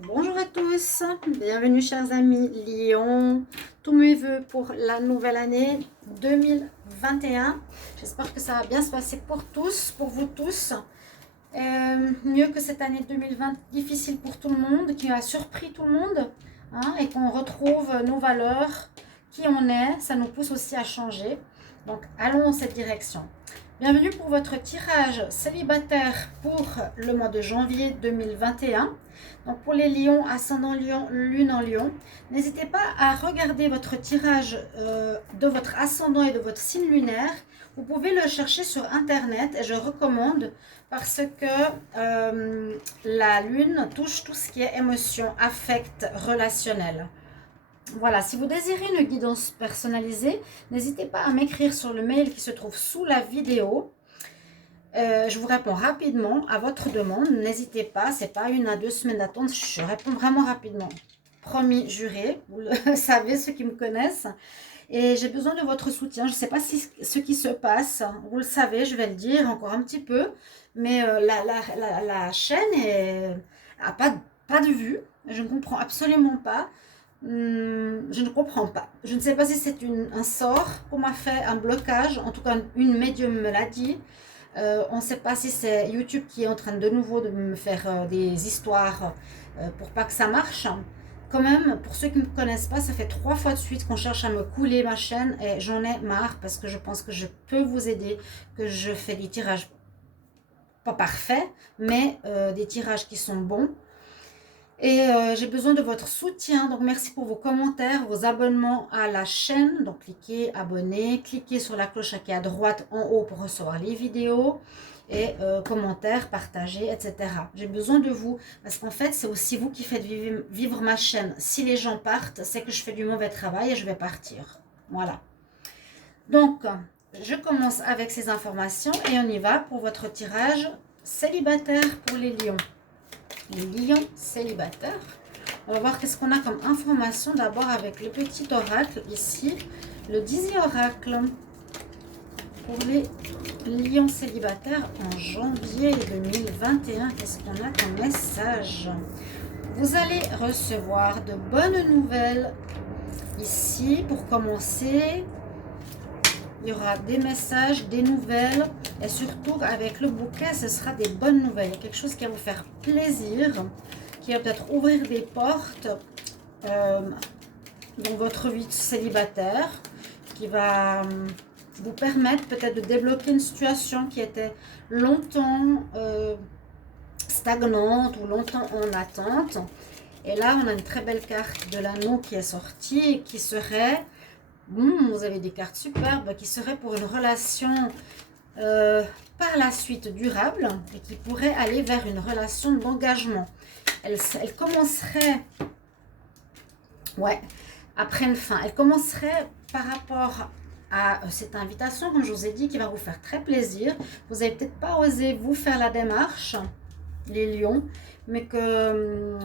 Bonjour à tous, bienvenue chers amis Lion. Tous mes voeux pour la nouvelle année 2021. J'espère que ça va bien se passer pour tous, pour vous tous. Mieux que cette année 2020 difficile pour tout le monde, qui a surpris tout le monde, hein, et qu'on retrouve nos valeurs, qui on est, ça nous pousse aussi à changer. Donc allons dans cette direction. Bienvenue pour votre tirage célibataire pour le mois de janvier 2021. Donc pour les lions, ascendant lion, lune en lion, n'hésitez pas à regarder votre tirage de votre ascendant et de votre signe lunaire. Vous pouvez le chercher sur internet et je recommande parce que la lune touche tout ce qui est émotion, affect, relationnel. Voilà, si vous désirez une guidance personnalisée, n'hésitez pas à m'écrire sur le mail qui se trouve sous la vidéo. Je vous réponds rapidement à votre demande. N'hésitez pas, c'est pas 1 à 2 semaines d'attente. Je réponds vraiment rapidement. Promis, juré. Vous le savez, ceux qui me connaissent. Et j'ai besoin de votre soutien. Je ne sais pas si ce qui se passe, vous le savez, je vais le dire encore un petit peu. Mais la chaîne n'a pas de vue. Je ne comprends absolument pas. Je ne comprends pas. Je ne sais pas si c'est un sort qu'on m'a fait, un blocage. En tout cas, une médium me l'a dit. On ne sait pas si c'est YouTube qui est en train de nouveau de me faire des histoires pour pas que ça marche. Quand même, pour ceux qui ne me connaissent pas, ça fait 3 fois de suite qu'on cherche à me couler ma chaîne et j'en ai marre parce que je pense que je peux vous aider, que je fais des tirages pas parfaits, mais des tirages qui sont bons. Et j'ai besoin de votre soutien, donc merci pour vos commentaires, vos abonnements à la chaîne. Donc cliquez abonner, cliquez sur la cloche qui est à droite en haut pour recevoir les vidéos et commentaires, partagez, etc. J'ai besoin de vous parce qu'en fait c'est aussi vous qui faites vivre ma chaîne. Si les gens partent, c'est que je fais du mauvais travail et je vais partir. Voilà. Donc je commence avec ces informations et on y va pour votre tirage célibataire pour les lions. Les lions célibataires. On va voir qu'est-ce qu'on a comme information d'abord avec le petit oracle ici, le Dizzy oracle pour les lions célibataires en janvier 2021. Qu'est-ce qu'on a comme message? Vous allez recevoir de bonnes nouvelles ici pour commencer. Il y aura des messages, des nouvelles et surtout avec le bouquet, ce sera des bonnes nouvelles. Quelque chose qui va vous faire plaisir, qui va peut-être ouvrir des portes dans votre vie célibataire, qui va vous permettre peut-être de débloquer une situation qui était longtemps stagnante ou longtemps en attente. Et là, on a une très belle carte de l'anneau qui est sortie et qui serait... vous avez des cartes superbes qui seraient pour une relation par la suite durable et qui pourrait aller vers une relation d'engagement. Elle commencerait, ouais, après une fin. Elle commencerait par rapport à cette invitation, comme je vous ai dit, qui va vous faire très plaisir. Vous n'avez peut-être pas osé vous faire la démarche, les lions, mais que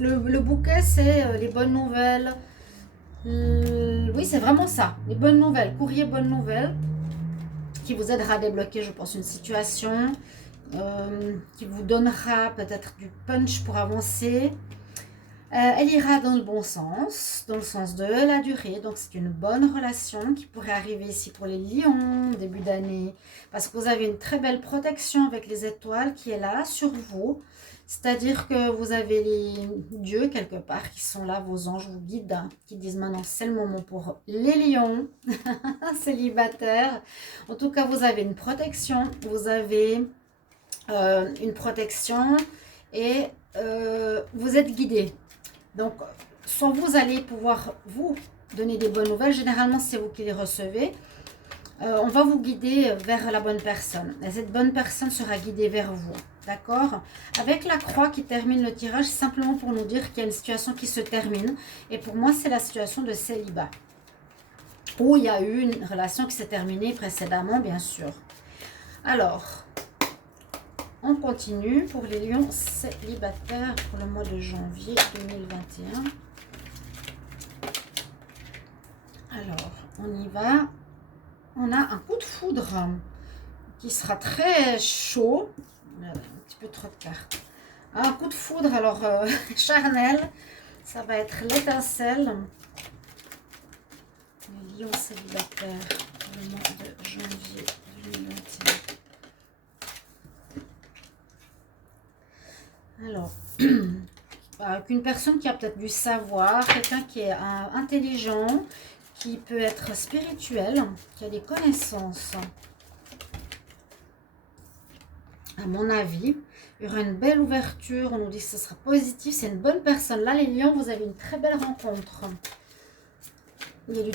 le bouquet, c'est les bonnes nouvelles. Oui, c'est vraiment ça, les bonnes nouvelles, courrier bonnes nouvelles, qui vous aidera à débloquer, je pense, une situation, qui vous donnera peut-être du punch pour avancer. Elle ira dans le bon sens, dans le sens de la durée, donc c'est une bonne relation qui pourrait arriver ici pour les lions, début d'année, parce que vous avez une très belle protection avec les étoiles qui est là sur vous. C'est-à-dire que vous avez les dieux quelque part qui sont là, vos anges vous guident, qui disent maintenant c'est le moment pour les lions célibataires. En tout cas, vous avez une protection, vous avez une protection et vous êtes guidés. Donc, soit vous allez pouvoir vous donner des bonnes nouvelles, généralement c'est vous qui les recevez. On va vous guider vers la bonne personne. Et cette bonne personne sera guidée vers vous. D'accord? Avec la croix qui termine le tirage, c'est simplement pour nous dire qu'il y a une situation qui se termine. Et pour moi, c'est la situation de célibat. Où il y a eu une relation qui s'est terminée précédemment, bien sûr. Alors, on continue pour les lions célibataires pour le mois de janvier 2021. Alors, on y va. On a un coup de foudre qui sera très chaud. Un petit peu trop de cartes. Un coup de foudre, alors charnel, ça va être l'étincelle. Le lion célibataire, le mois de janvier 2021. Alors, une personne qui a peut-être du savoir, quelqu'un qui est intelligent, qui peut être spirituel, qui a des connaissances. À mon avis, il y aura une belle ouverture, on nous dit que ce sera positif, c'est une bonne personne. Là, les lions, vous avez une très belle rencontre. Il y a du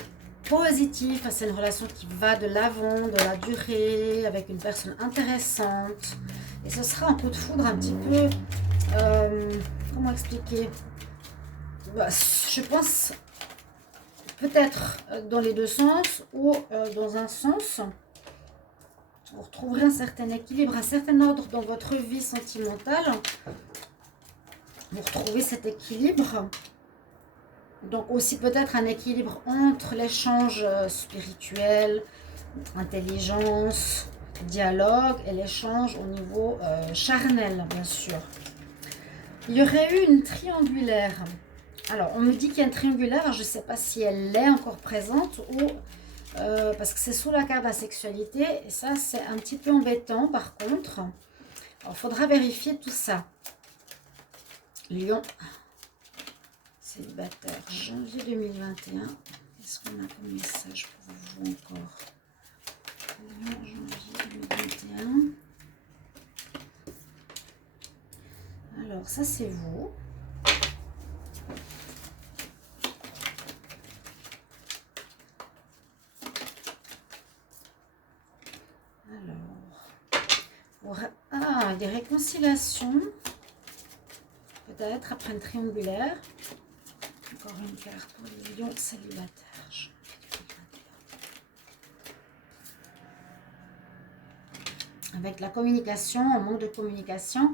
positif, c'est une relation qui va de l'avant, de la durée, avec une personne intéressante. Et ce sera un coup de foudre un petit peu, comment expliquer, je pense peut-être dans les deux sens ou dans un sens. Vous retrouverez un certain équilibre, un certain ordre dans votre vie sentimentale. Vous retrouvez cet équilibre. Donc aussi peut-être un équilibre entre l'échange spirituel, intelligence, dialogue et l'échange au niveau charnel, bien sûr. Il y aurait eu une triangulaire. Alors, on me dit qu'il y a une triangulaire. Je ne sais pas si elle est encore présente ou... parce que c'est sous la carte de la sexualité. Et ça, c'est un petit peu embêtant, par contre. Alors, il faudra vérifier tout ça. Lion. Célibataire, janvier 2021. Qu'est-ce qu'on a comme message pour vous encore? Lion, janvier 2021. Alors, ça, c'est vous. Alors, des réconciliations. Peut-être après une triangulaire. Encore une carte pour les lions célibataires. Avec la communication, en manque de communication.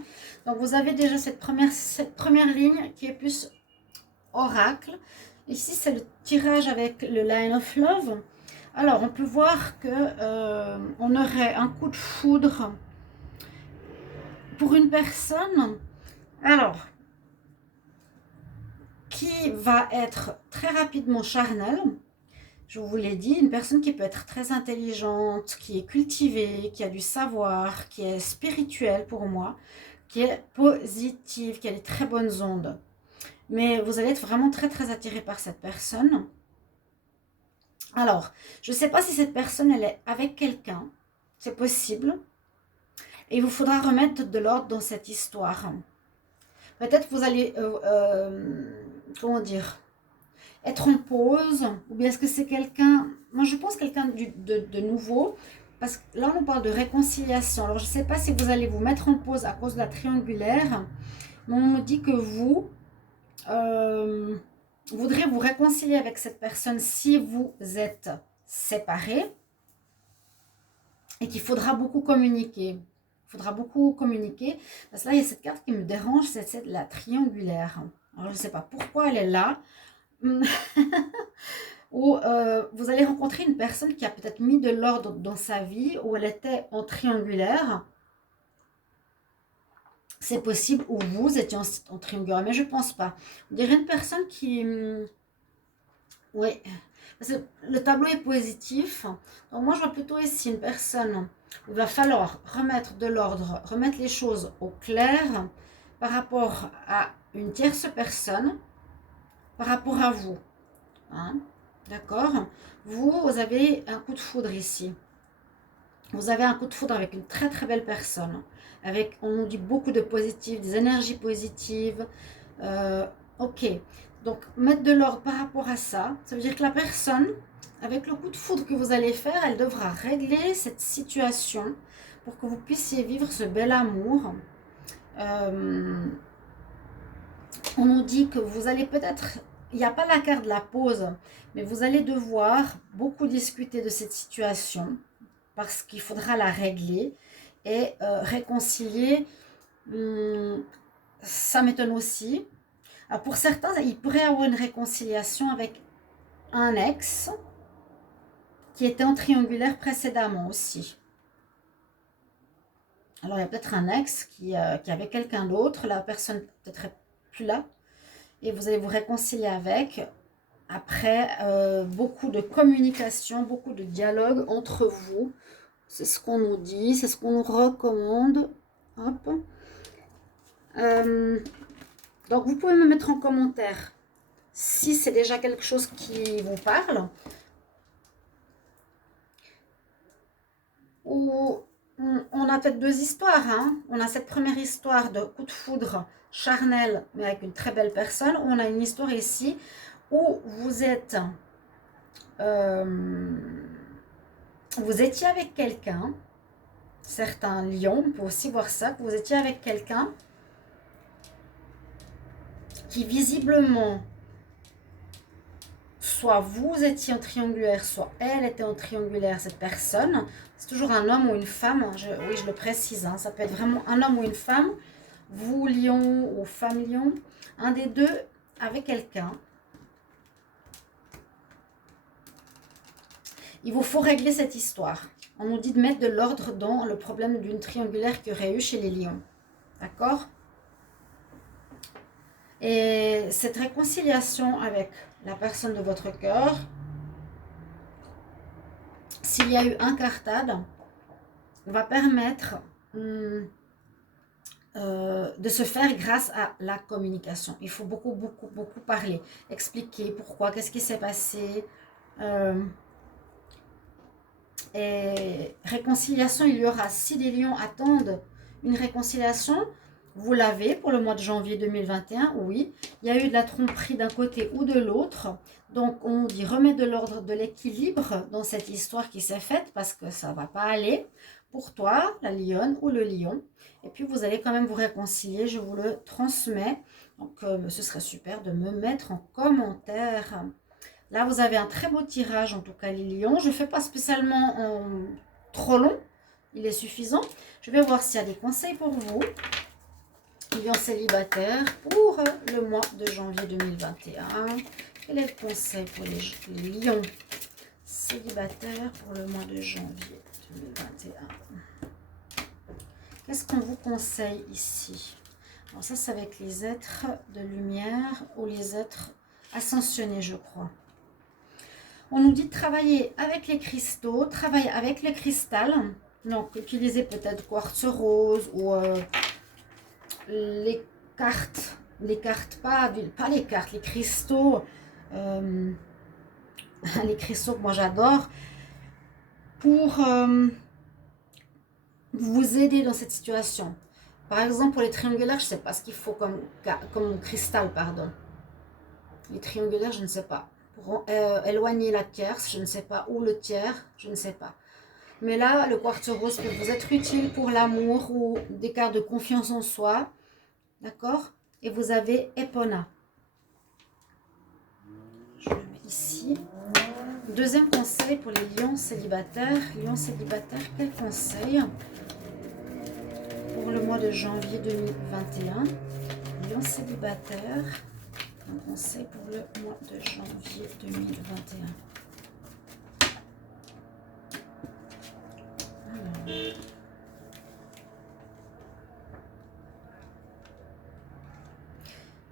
Donc, vous avez déjà cette première ligne qui est plus oracle. Ici, c'est le tirage avec le Line of Love. Alors, on peut voir que on aurait un coup de foudre pour une personne. Alors, qui va être très rapidement charnel. Je vous l'ai dit, une personne qui peut être très intelligente, qui est cultivée, qui a du savoir, qui est spirituelle pour moi, qui est positive, qui a des très bonnes ondes. Mais vous allez être vraiment très très attiré par cette personne. Alors, je ne sais pas si cette personne elle est avec quelqu'un, c'est possible. Et il vous faudra remettre de l'ordre dans cette histoire. Peut-être que vous allez, comment dire, être en pause, ou bien est-ce que c'est quelqu'un, moi je pense quelqu'un de nouveau, parce que là on parle de réconciliation. Alors je ne sais pas si vous allez vous mettre en pause à cause de la triangulaire, mais on me dit que vous voudrez vous réconcilier avec cette personne si vous êtes séparés, et qu'il faudra beaucoup communiquer. Il faudra beaucoup communiquer, parce que là il y a cette carte qui me dérange, c'est la triangulaire. Alors je ne sais pas pourquoi elle est là. Où vous allez rencontrer une personne qui a peut-être mis de l'ordre dans sa vie, où elle était en triangulaire. C'est possible, ou vous étiez en triangulaire, mais je ne pense pas. On dirait une personne qui... oui, parce que le tableau est positif. Donc moi, je vois plutôt ici une personne où il va falloir remettre de l'ordre, remettre les choses au clair par rapport à une tierce personne, par rapport à vous. Hein? D'accord? Vous avez un coup de foudre ici. Vous avez un coup de foudre avec une très très belle personne. Avec, on nous dit beaucoup de positif, des énergies positives. Ok. Donc, mettre de l'ordre par rapport à ça, ça veut dire que la personne, avec le coup de foudre que vous allez faire, elle devra régler cette situation pour que vous puissiez vivre ce bel amour. On nous dit que vous allez peut-être... Il n'y a pas la carte de la pause, mais vous allez devoir beaucoup discuter de cette situation parce qu'il faudra la régler et réconcilier. Ça m'étonne aussi. Alors pour certains, il pourrait y avoir une réconciliation avec un ex qui était en triangulaire précédemment aussi. Alors, il y a peut-être un ex qui avait quelqu'un d'autre. La personne peut-être est plus là. Et vous allez vous réconcilier avec. Après, beaucoup de communication, beaucoup de dialogue entre vous. C'est ce qu'on nous dit, c'est ce qu'on nous recommande. Hop. Donc, vous pouvez me mettre en commentaire si c'est déjà quelque chose qui vous parle. Ou on a peut-être deux histoires. Hein. On a cette première histoire de coup de foudre charnel, mais avec une très belle personne. On a une histoire ici où vous étiez avec quelqu'un. Certains lions, on peut aussi voir ça, que vous étiez avec quelqu'un qui visiblement, soit vous étiez en triangulaire, soit elle était en triangulaire, cette personne. C'est toujours un homme ou une femme, oui je le précise, hein, ça peut être vraiment un homme ou une femme, vous lion ou femme lion, un des deux avec quelqu'un. Il vous faut régler cette histoire. On nous dit de mettre de l'ordre dans le problème d'une triangulaire qu'il y aurait eu chez les lions. D'accord? Et cette réconciliation avec la personne de votre cœur, s'il y a eu incartade, va permettre de se faire grâce à la communication. Il faut beaucoup parler, expliquer pourquoi, qu'est-ce qui s'est passé. Et réconciliation, il y aura, si les lions attendent une réconciliation, vous l'avez pour le mois de janvier 2021, oui. Il y a eu de la tromperie d'un côté ou de l'autre. Donc, on dit remet de l'ordre, de l'équilibre dans cette histoire qui s'est faite parce que ça ne va pas aller pour toi, la lionne ou le lion. Et puis, vous allez quand même vous réconcilier. Je vous le transmets. Donc, ce serait super de me mettre en commentaire. Là, vous avez un très beau tirage, en tout cas, les lions. Je ne fais pas spécialement trop long. Il est suffisant. Je vais voir s'il y a des conseils pour vous. Lions célibataires pour le mois de janvier 2021. Quel est le conseil pour les lions célibataires pour le mois de janvier 2021? Qu'est-ce qu'on vous conseille ici? Alors ça, c'est avec les êtres de lumière ou les êtres ascensionnés, je crois. On nous dit de travailler avec les cristaux, travailler avec le cristal. Donc, utilisez peut-être quartz rose ou les cartes, pas les cartes, les cristaux, les cristaux que moi j'adore, pour vous aider dans cette situation. Par exemple, pour les triangulaires, je ne sais pas ce qu'il faut comme cristal, pardon. Les triangulaires, je ne sais pas. Pour éloigner la tierce, je ne sais pas. Ou le tiers, je ne sais pas. Mais là, le quartz rose peut vous être utile pour l'amour ou des cartes de confiance en soi. D'accord? Et vous avez Epona. Je le mets ici. Deuxième conseil pour les lions célibataires. Lions célibataires, quel conseil pour le mois de janvier 2021? Lions célibataires. Un conseil pour le mois de janvier 2021. Alors.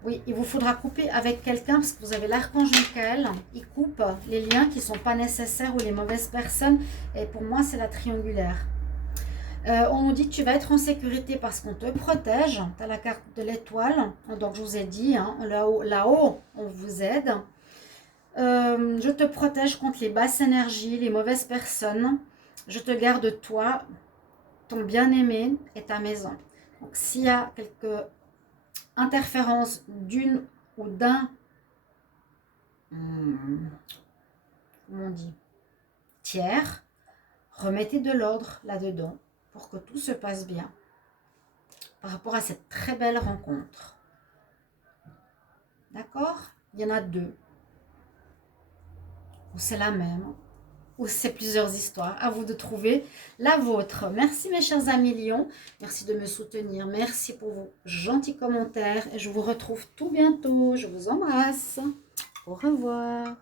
Oui, il vous faudra couper avec quelqu'un parce que vous avez l'archange Michael. Il coupe les liens qui ne sont pas nécessaires ou les mauvaises personnes. Et pour moi, c'est la triangulaire. On nous dit que tu vas être en sécurité parce qu'on te protège. Tu as la carte de l'étoile. Donc, je vous ai dit, hein, là-haut, on vous aide. Je te protège contre les basses énergies, les mauvaises personnes. Je te garde toi, ton bien-aimé et ta maison. Donc, s'il y a quelques interférences d'une ou d'un, comment on dit, tiers, remettez de l'ordre là-dedans pour que tout se passe bien par rapport à cette très belle rencontre. D'accord? Il y en a deux. Ou c'est la même, ou c'est plusieurs histoires. À vous de trouver la vôtre. Merci mes chers amis lions. Merci de me soutenir. Merci pour vos gentils commentaires. Et je vous retrouve tout bientôt. Je vous embrasse. Au revoir.